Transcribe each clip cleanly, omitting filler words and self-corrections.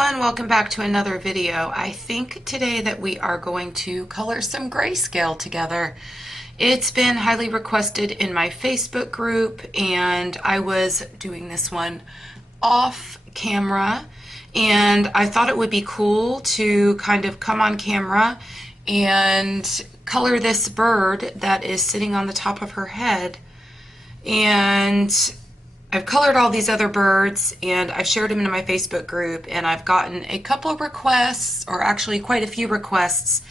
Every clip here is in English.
everyone, welcome back to another video. I think today that we are going to color some grayscale together. It's been highly requested in my Facebook group, and I was doing this one off camera, and I thought it would be cool to kind of come on camera and color this bird that is sitting on the top of her head. And I've colored all these other birds and I've shared them into my Facebook group, and I've gotten a couple of requests, or actually quite a few requests,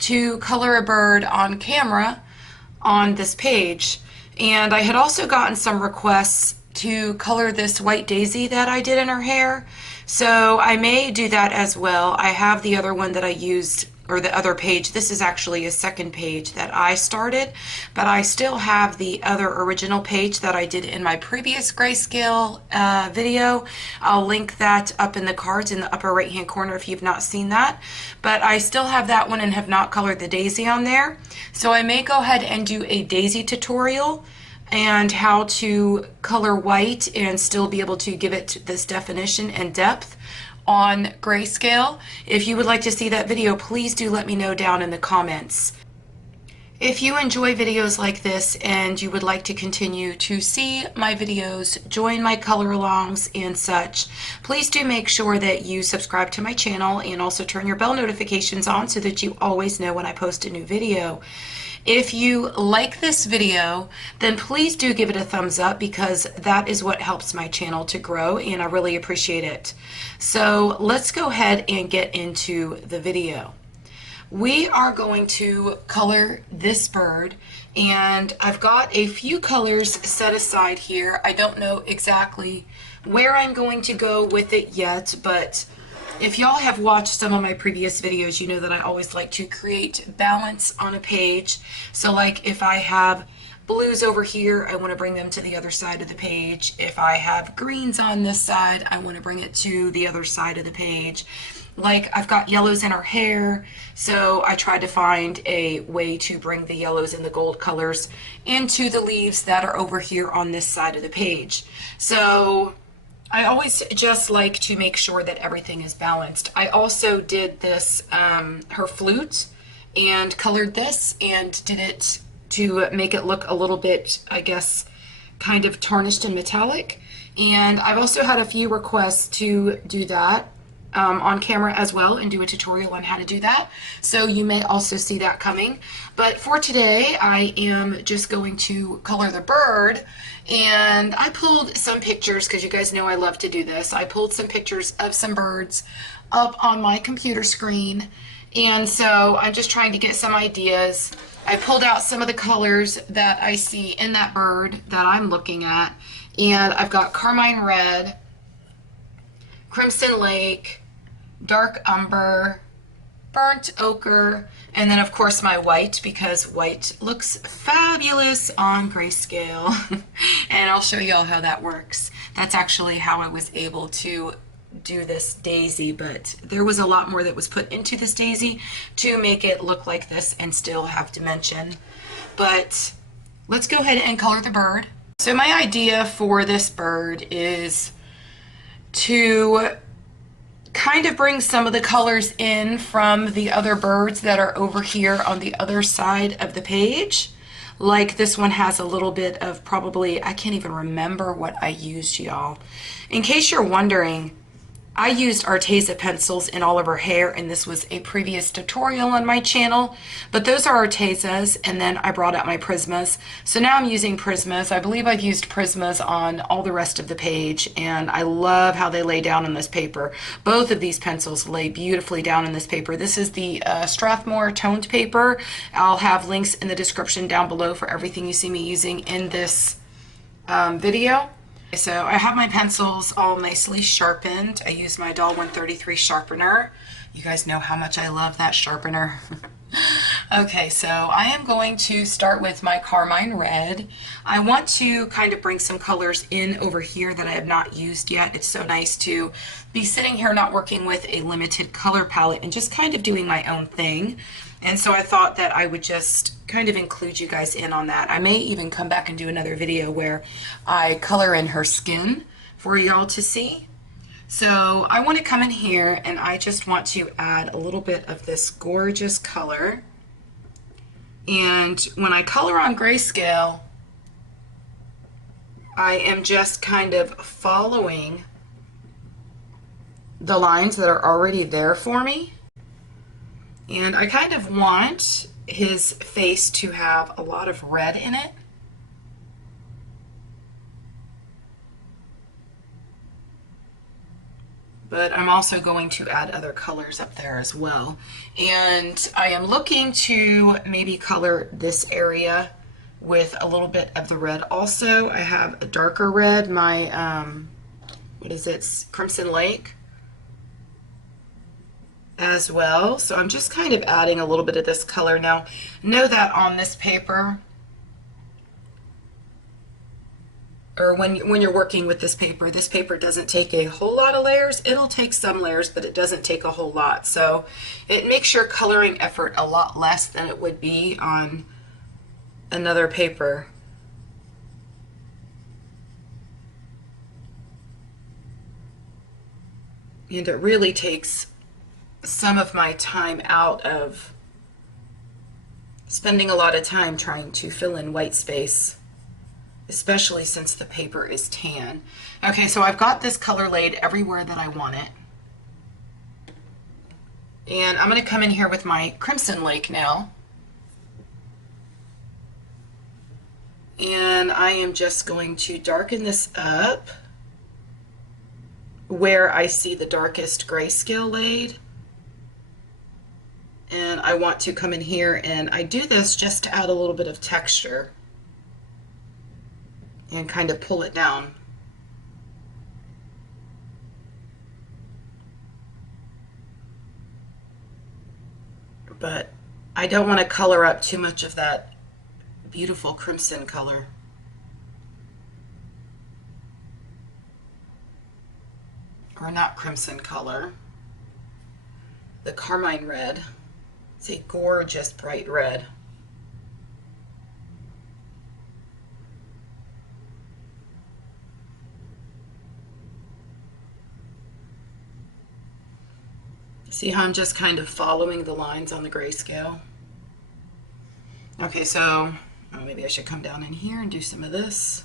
to color a bird on camera on this page. And I had also gotten some requests to color this white daisy that I did in her hair, so I may do that as well. I have the other one that I used, or the other page. This is actually a second page that I started, but I still have the other original page that I did in my previous grayscale video. I'll link that up in the cards in the upper right hand corner if you've not seen that. But I still have that one and have not colored the daisy on there. So I may go ahead and do a daisy tutorial and how to color white and still be able to give it this definition and depth on grayscale. If you would like to see that video, please do let me know down in the comments. If you enjoy videos like this and you would like to continue to see my videos, join my color alongs and such, please do make sure that you subscribe to my channel and also turn your bell notifications on so that you always know when I post a new video. If you like this video, then please do give it a thumbs up, because that is what helps my channel to grow, and I really appreciate it. So let's go ahead and get into the video. We are going to color this bird, and I've got a few colors set aside here. I don't know exactly where I'm going to go with it yet, but if y'all have watched some of my previous videos, you know that I always like to create balance on a page. So like if I have blues over here, I want to bring them to the other side of the page. If I have greens on this side, I want to bring it to the other side of the page. Like I've got yellows in her hair, so I tried to find a way to bring the yellows and the gold colors into the leaves that are over here on this side of the page. So I always just like to make sure that everything is balanced. I also did this, her flute, and colored this and did it to make it look a little bit, I guess, kind of tarnished and metallic. And I've also had a few requests to do that on camera as well and do a tutorial on how to do that. So you may also see that coming. But for today, I am just going to color the bird. And I pulled some pictures, because you guys know I love to do this. I pulled some pictures of some birds up on my computer screen. And so I'm just trying to get some ideas. I pulled out some of the colors that I see in that bird that I'm looking at. And I've got carmine red, crimson lake, dark umber, burnt ochre, and then of course my white, because white looks fabulous on grayscale. And I'll show y'all how that works. That's actually how I was able to do this daisy, but there was a lot more that was put into this daisy to make it look like this and still have dimension. But let's go ahead and color the bird. So my idea for this bird is to kind of bring some of the colors in from the other birds that are over here on the other side of the page. Like this one has a little bit of, probably, I can't even remember what I used, y'all. In case you're wondering, I used Arteza pencils in all of her hair, and this was a previous tutorial on my channel, but those are Artezas, and then I brought out my Prismas. So now I'm using Prismas. I believe I've used Prismas on all the rest of the page, and I love how they lay down on this paper. Both of these pencils lay beautifully down in this paper. This is the Strathmore toned paper. I'll have links in the description down below for everything you see me using in this video. So I have my pencils all nicely sharpened. I use my Doll 133 sharpener. You guys know how much I love that sharpener. Okay, so I am going to start with my carmine red. I want to kind of bring some colors in over here that I have not used yet. It's so nice to be sitting here not working with a limited color palette and just kind of doing my own thing. And so I thought that I would just kind of include you guys in on that. I may even come back and do another video where I color in her skin for y'all to see. So I want to come in here and I just want to add a little bit of this gorgeous color. And when I color on Grayscale, I am just kind of following the lines that are already there for me. And I kind of want his face to have a lot of red in it. But I'm also going to add other colors up there as well. And I am looking to maybe color this area with a little bit of the red also. I have a darker red, my, what is it, Crimson Lake as well. So I'm just kind of adding a little bit of this color. Now, know that on this paper, or when you're working with this paper doesn't take a whole lot of layers. It'll take some layers, but it doesn't take a whole lot. So it makes your coloring effort a lot less than it would be on another paper. And it really takes some of my time out of spending a lot of time trying to fill in white space, especially since the paper is tan. Okay, so I've got this color laid everywhere that I want it. And I'm going to come in here with my Crimson Lake now. And I am just going to darken this up where I see the darkest Grayscale laid. And I want to come in here, and I do this just to add a little bit of texture and kind of pull it down. But I don't want to color up too much of that beautiful crimson color. Or not crimson color, the carmine red. It's a gorgeous bright red. See how I'm just kind of following the lines on the Grayscale? Okay, so maybe I should come down in here and do some of this.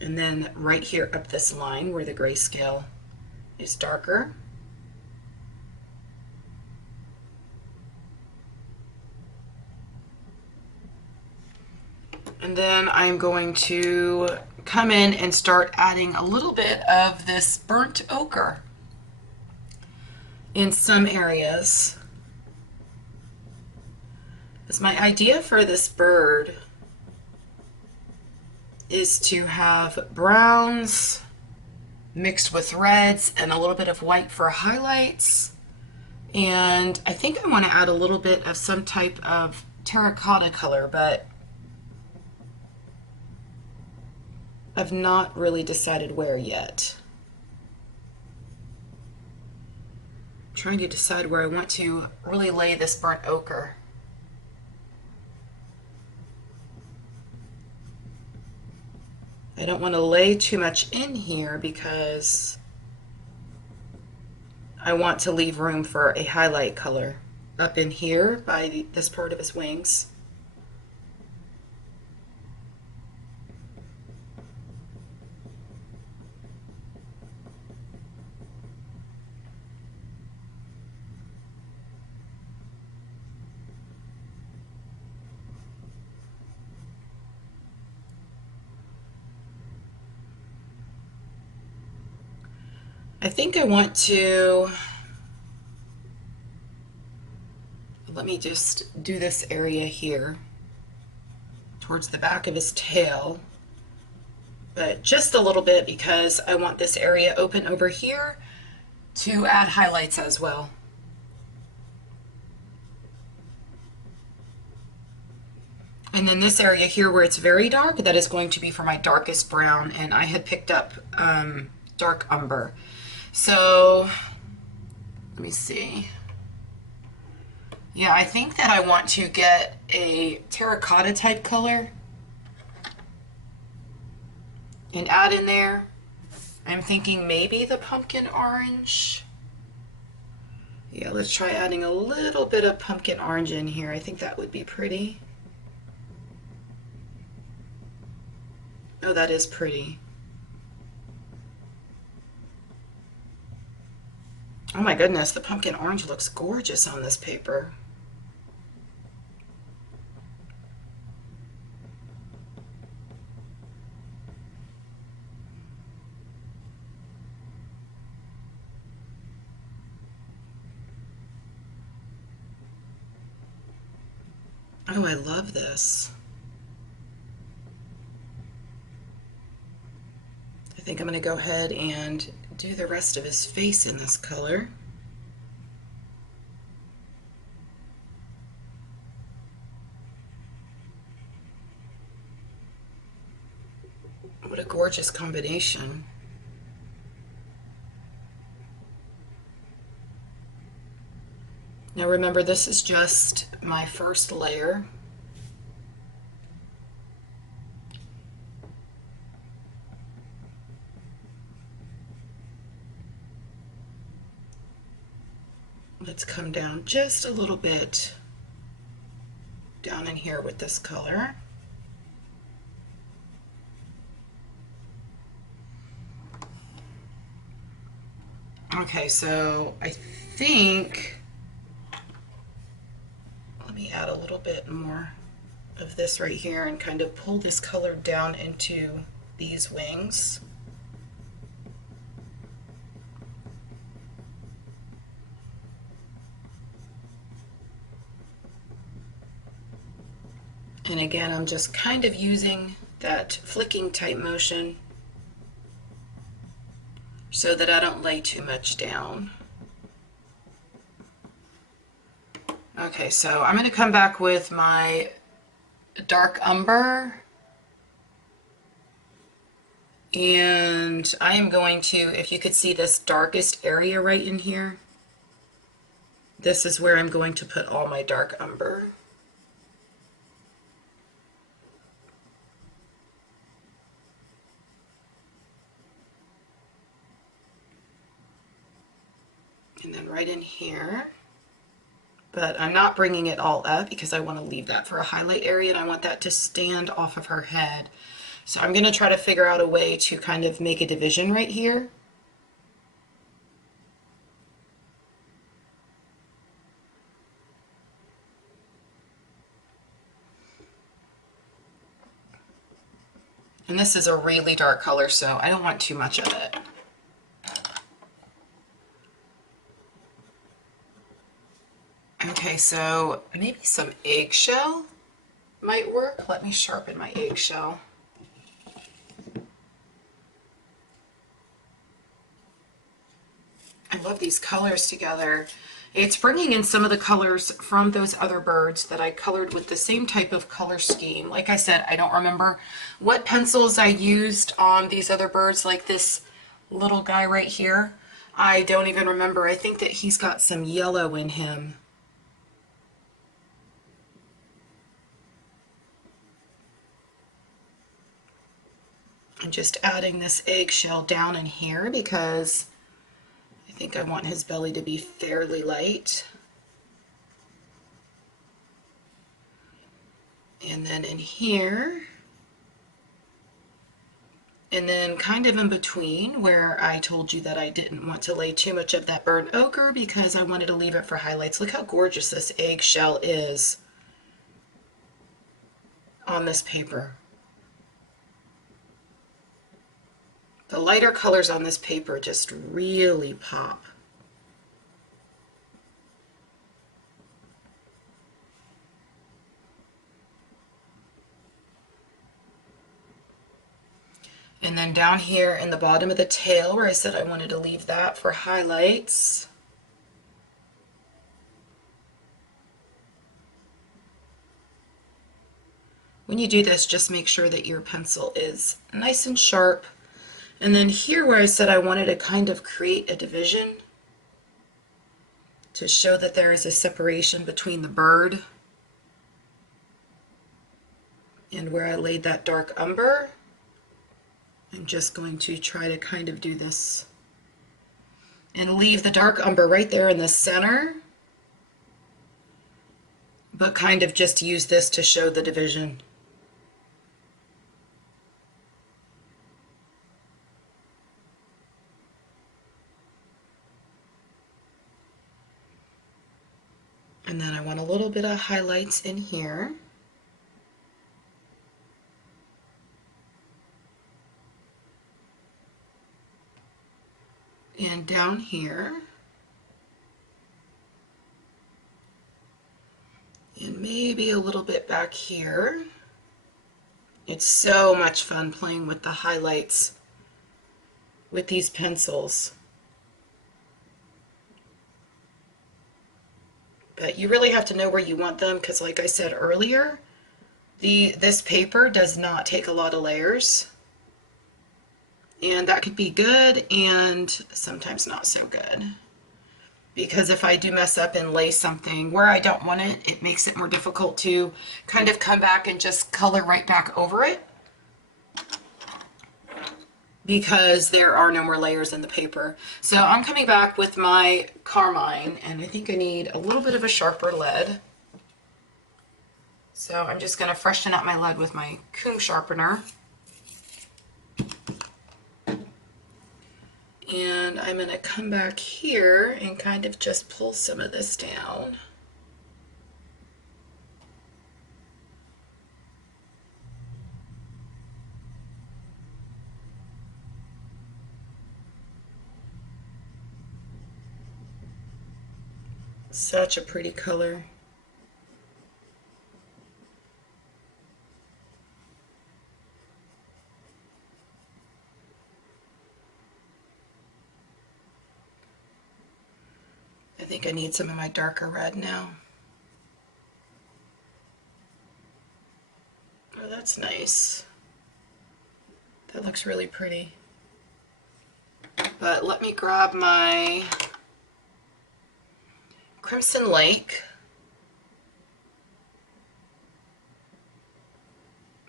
And then right here up this line where the Grayscale is darker. And then I'm going to come in and start adding a little bit of this burnt ochre in some areas. Because my idea for this bird is to have browns mixed with reds and a little bit of white for highlights. And I think I want to add a little bit of some type of terracotta color, but I've not really decided where yet. I'm trying to decide where I want to really lay this burnt ochre. I don't want to lay too much in here because I want to leave room for a highlight color up in here by this part of his wings. I think I want to, let me just do this area here towards the back of his tail, but just a little bit because I want this area open over here to add highlights as well. And then this area here where it's very dark, that is going to be for my darkest brown, and I had picked up dark umber. So let me see. Yeah, I think that I want to get a terracotta type color and add in there. I'm thinking maybe the pumpkin orange. Yeah, let's try adding a little bit of pumpkin orange in here. I think that would be pretty. Oh, that is pretty. Oh my goodness, the pumpkin orange looks gorgeous on this paper. Oh, I love this. I think I'm going to go ahead and do the rest of his face in this color. What a gorgeous combination. Now remember, this is just my first layer. Let's come down just a little bit down in here with this color. Okay, so I think, let me add a little bit more of this right here and kind of pull this color down into these wings. And again, I'm just kind of using that flicking type motion so that I don't lay too much down. Okay, so I'm going to come back with my dark umber, and I am going to, if you could see this darkest area right in here, this is where I'm going to put all my dark umber. And then right in here. But I'm not bringing it all up because I want to leave that for a highlight area and I want that to stand off of her head. So I'm going to try to figure out a way to kind of make a division right here. And this is a really dark color, so I don't want too much of it. Okay, so maybe some eggshell might work. Let me sharpen my eggshell. I love these colors together. It's bringing in some of the colors from those other birds that I colored with the same type of color scheme. Like I said, I don't remember what pencils I used on these other birds, like this little guy right here. I don't even remember. I think that he's got some yellow in him. I'm just adding this eggshell down in here because I think I want his belly to be fairly light. And then in here, and then kind of in between where I told you that I didn't want to lay too much of that burnt ochre because I wanted to leave it for highlights. Look how gorgeous this eggshell is on this paper. The lighter colors on this paper just really pop. And then down here in the bottom of the tail where I said I wanted to leave that for highlights. When you do this, just make sure that your pencil is nice and sharp. And then here where I said I wanted to kind of create a division to show that there is a separation between the bird and where I laid that dark umber, I'm just going to try to kind of do this and leave the dark umber right there in the center, but kind of just use this to show the division. And then I want a little bit of highlights in here. And down here. And maybe a little bit back here. It's so much fun playing with the highlights with these pencils. But you really have to know where you want them, because like I said earlier, this paper does not take a lot of layers. And that could be good and sometimes not so good. Because if I do mess up and lay something where I don't want it, it makes it more difficult to kind of come back and just color right back over it, because there are no more layers in the paper. So I'm coming back with my carmine, and I think I need a little bit of a sharper lead. So I'm just going to freshen up my lead with my comb sharpener. And I'm going to come back here and kind of just pull some of this down. Such a pretty color. I think I need some of my darker red now. Oh, that's nice. That looks really pretty. But let me grab my Crimson Lake.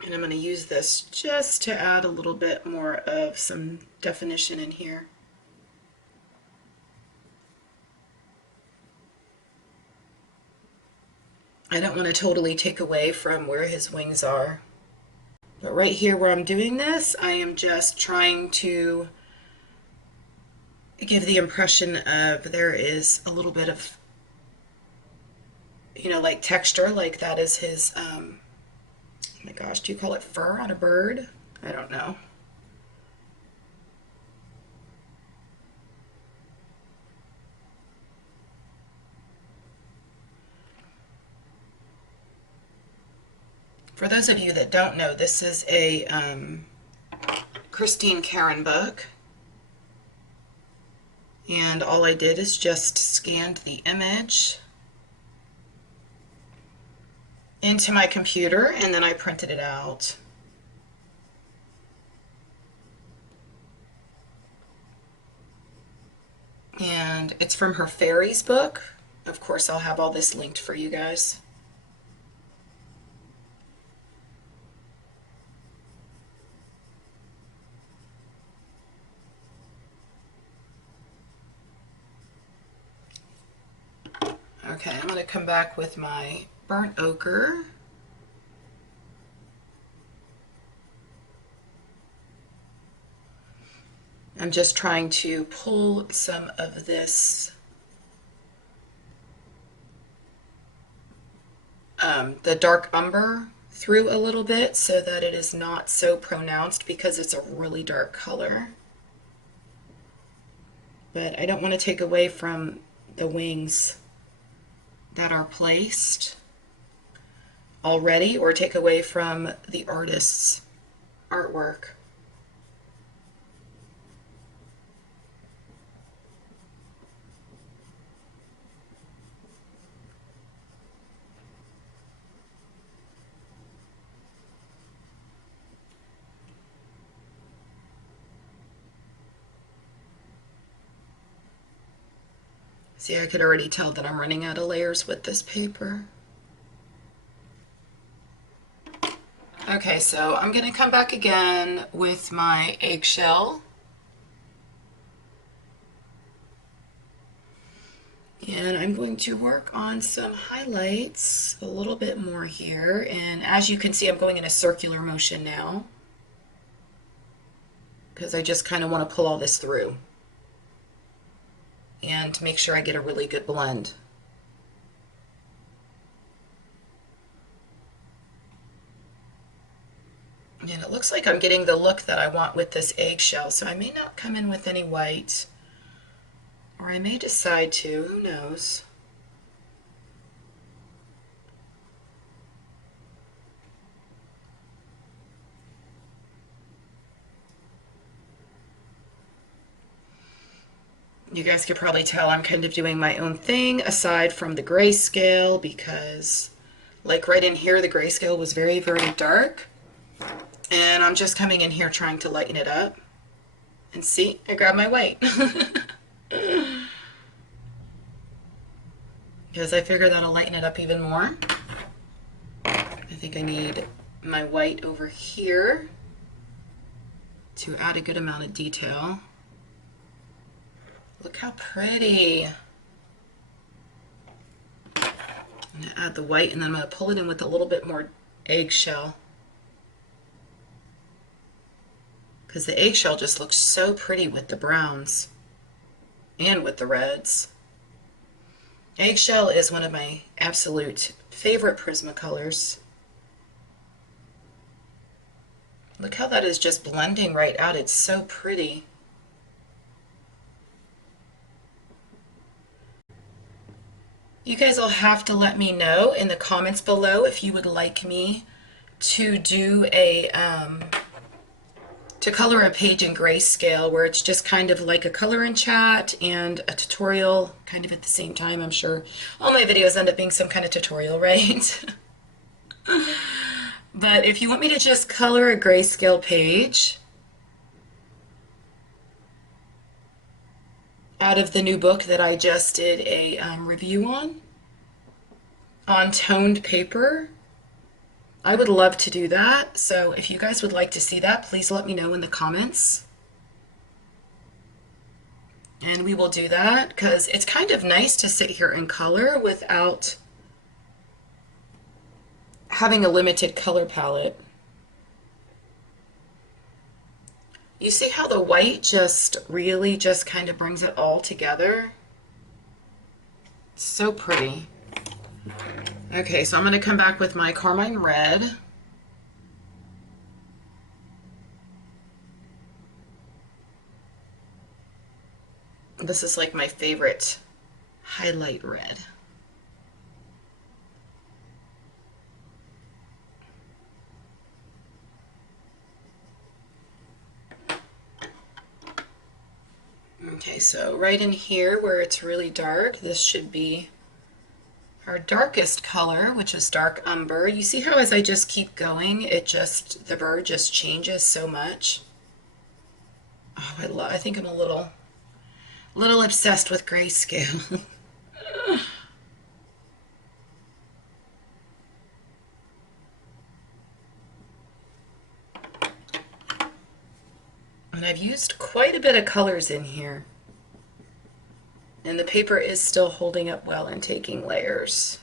And I'm going to use this just to add a little bit more of some definition in here. I don't want to totally take away from where his wings are. But right here where I'm doing this, I am just trying to give the impression of there is a little bit of, you know, like texture, like that is his, oh my gosh, do you call it fur on a bird? I don't know. For those of you that don't know, this is a Christine Karron book. And all I did is just scanned the image into my computer, and then I printed it out. And it's from her Fairies book. Of course, I'll have all this linked for you guys. Okay, I'm going to come back with my burnt ochre. I'm just trying to pull some of this, the dark umber through a little bit so that it is not so pronounced, because it's a really dark color. But I don't want to take away from the wings that are placed already, or take away from the artist's artwork. See, I could already tell that I'm running out of layers with this paper. Okay, so I'm going to come back again with my eggshell. And I'm going to work on some highlights a little bit more here. And as you can see, I'm going in a circular motion now because I just kind of want to pull all this through and to make sure I get a really good blend. And it looks like I'm getting the look that I want with this eggshell, so I may not come in with any white, or I may decide to, who knows. You guys could probably tell I'm kind of doing my own thing aside from the grayscale, because like right in here, the grayscale was very, very dark. And I'm just coming in here trying to lighten it up. And see, I grabbed my white. Because I figure that'll lighten it up even more. I think I need my white over here to add a good amount of detail. Look how pretty. I'm going to add the white, and then I'm going to pull it in with a little bit more eggshell. Because the eggshell just looks so pretty with the browns and with the reds. Eggshell is one of my absolute favorite Prismacolors. Look how that is just blending right out. It's so pretty. You guys will have to let me know in the comments below if you would like me to do a to color a page in grayscale where it's just kind of like a color and chat and a tutorial kind of at the same time. I'm sure all my videos end up being some kind of tutorial, right? But if you want me to just color a grayscale page out of the new book that I just did a review on toned paper, I would love to do that. So if you guys would like to see that, please let me know in the comments. And we will do that because it's kind of nice to sit here and color without having a limited color palette. You see how the white just really just kind of brings it all together? It's so pretty. Okay, so I'm going to come back with my Carmine Red. This is like my favorite highlight red. Okay, so right in here where it's really dark, this should be our darkest color, which is dark umber. You see how as I just keep going, the bird just changes so much. Oh, I think I'm a little obsessed with grayscale. And I've used quite a bit of colors in here. And the paper is still holding up well and taking layers.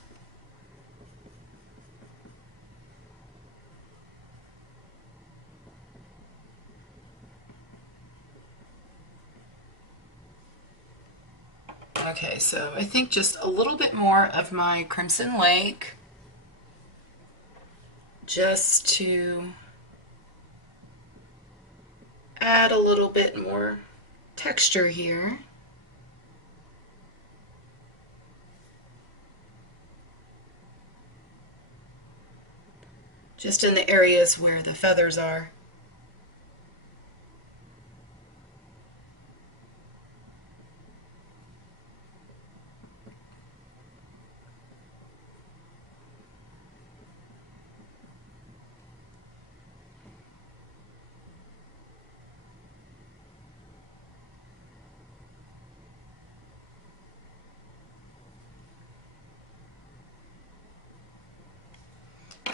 Okay, so I think just a little bit more of my Crimson Lake, just to add a little bit more texture here. Just in the areas where the feathers are.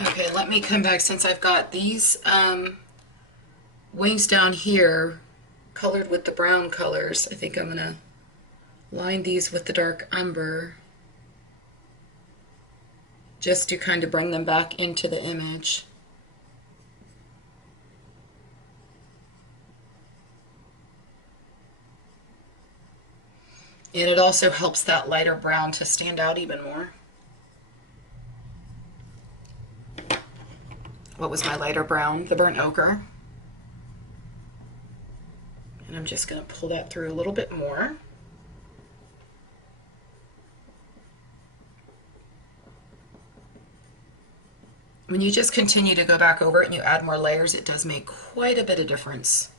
Okay, let me come back since I've got these wings down here colored with the brown colors. I think I'm gonna line these with the dark umber just to kind of bring them back into the image. And it also helps that lighter brown to stand out even more. What was my lighter brown? The burnt ochre. And I'm just going to pull that through a little bit more. When you just continue to go back over it and you add more layers, it does make quite a bit of difference.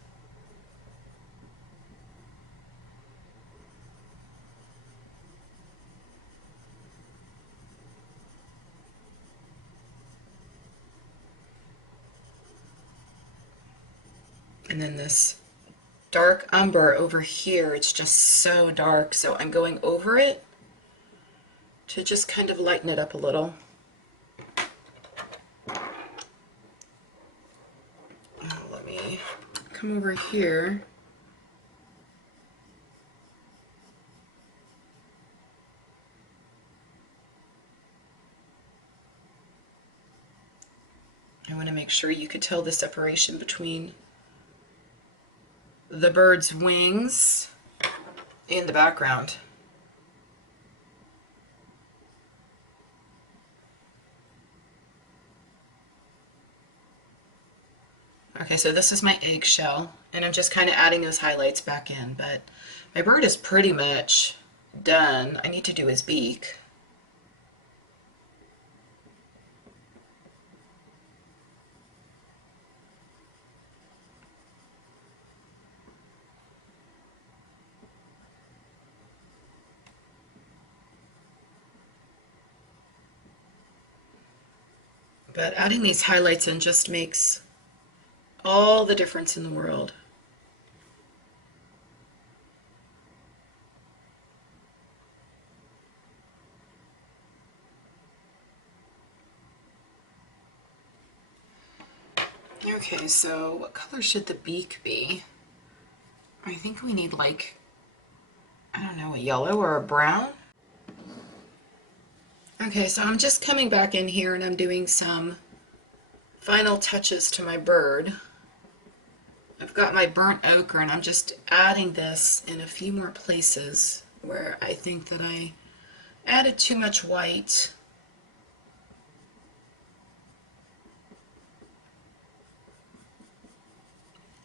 And then this dark umber over here, it's just so dark, so I'm going over it to just kind of lighten it up a little. Let me come over here. I want to make sure you could tell the separation between the bird's wings in the background. Okay, so this is my eggshell, and I'm just kind of adding those highlights back in, but my bird is pretty much done. I need to do his beak. But adding these highlights in just makes all the difference in the world. Okay, so what color should the beak be? I think we need like, I don't know, a yellow or a brown? Okay, so I'm just coming back in here and I'm doing some final touches to my bird. I've got my burnt ochre and I'm just adding this in a few more places where I think that I added too much white.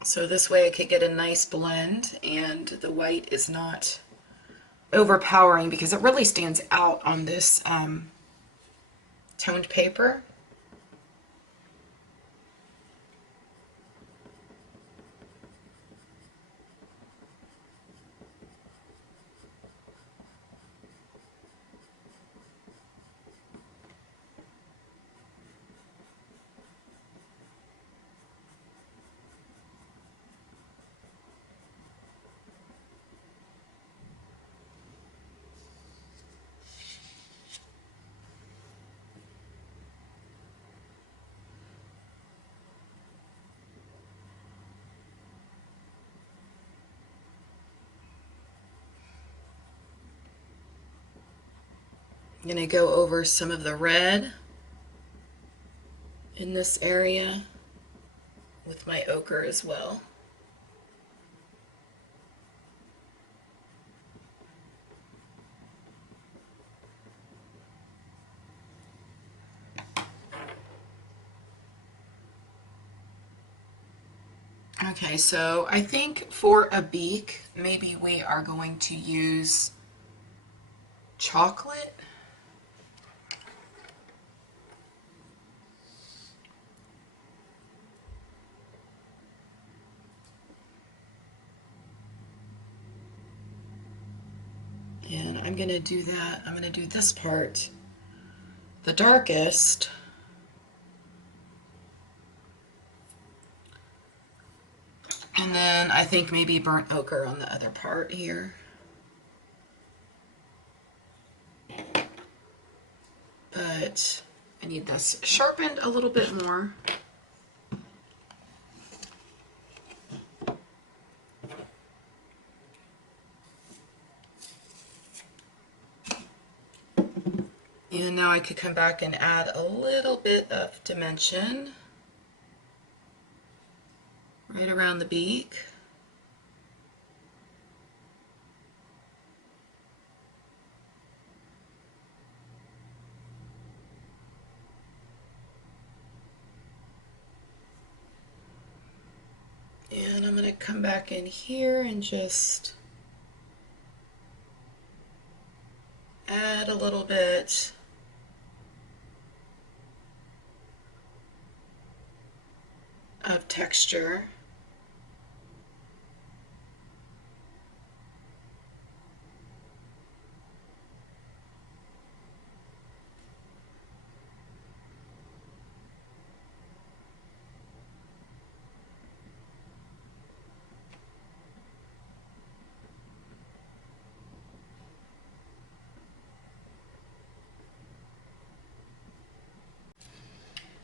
So this way I could get a nice blend and the white is not overpowering because it really stands out on this toned paper. I'm going to go over some of the red in this area with my ochre as well. Okay, so I think for a beak, maybe we are going to use chocolate. And I'm going to do that. I'm going to do this part the darkest. And then I think maybe burnt ochre on the other part here. But I need this sharpened a little bit more. And now I could come back and add a little bit of dimension right around the beak. And I'm going to come back in here and just add a little bit of texture.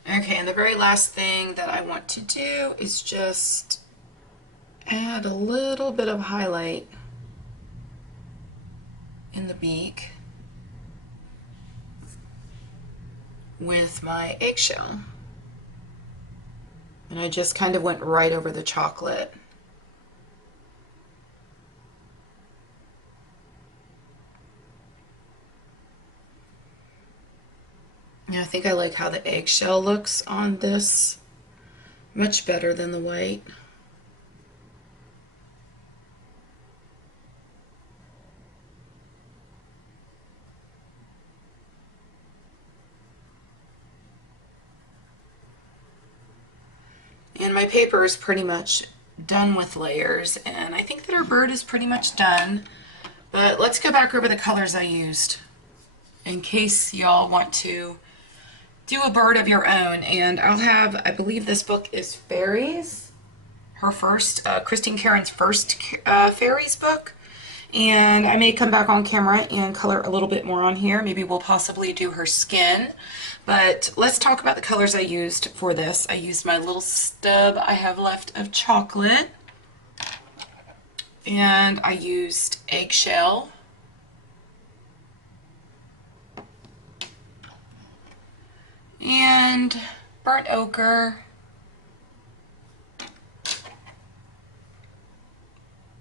Okay, and the very last thing that I want to do is just add a little bit of highlight in the beak with my eggshell. And I just kind of went right over the chocolate. Yeah, I think I like how the eggshell looks on this much better than the white. And my paper is pretty much done with layers, and I think that our bird is pretty much done. But let's go back over the colors I used in case y'all want to do a bird of your own. And I'll have, I believe this book is Fairies, her first, Christine Karron's first Fairies book. And I may come back on camera and color a little bit more on here. Maybe we'll possibly do her skin. But let's talk about the colors I used for this. I used my little stub I have left of chocolate. And I used eggshell. And burnt ochre.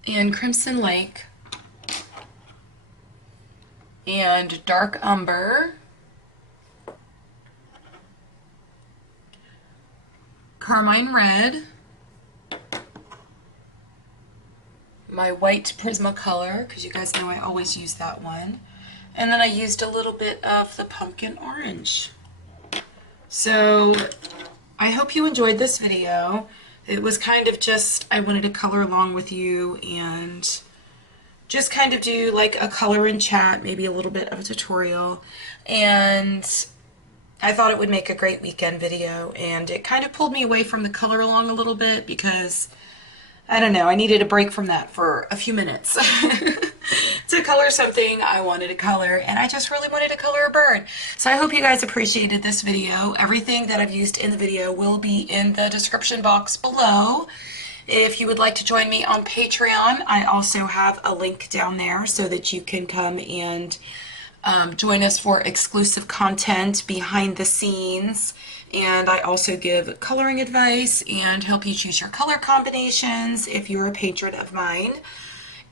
And crimson lake. And dark umber, carmine red, my white Prismacolor, because you guys know I always use that one, and then I used a little bit of the pumpkin orange. So I hope you enjoyed this video. It was kind of just, I wanted to color along with you and just kind of do like a color and chat, maybe a little bit of a tutorial, and I thought it would make a great weekend video. And it kind of pulled me away from the color along a little bit because, I don't know, I needed a break from that for a few minutes to color something I wanted to color, and I just really wanted to color a bird. So I hope you guys appreciated this video. Everything that I've used in the video will be in the description box below. If you would like to join me on Patreon, I also have a link down there so that you can come and join us for exclusive content behind the scenes. And I also give coloring advice and help you choose your color combinations if you're a patron of mine.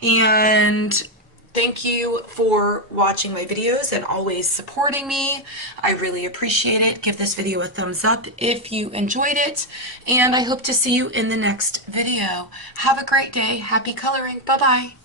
And thank you for watching my videos and always supporting me. I really appreciate it. Give this video a thumbs up if you enjoyed it, and I hope to see you in the next video. Have a great day. Happy coloring. Bye-bye.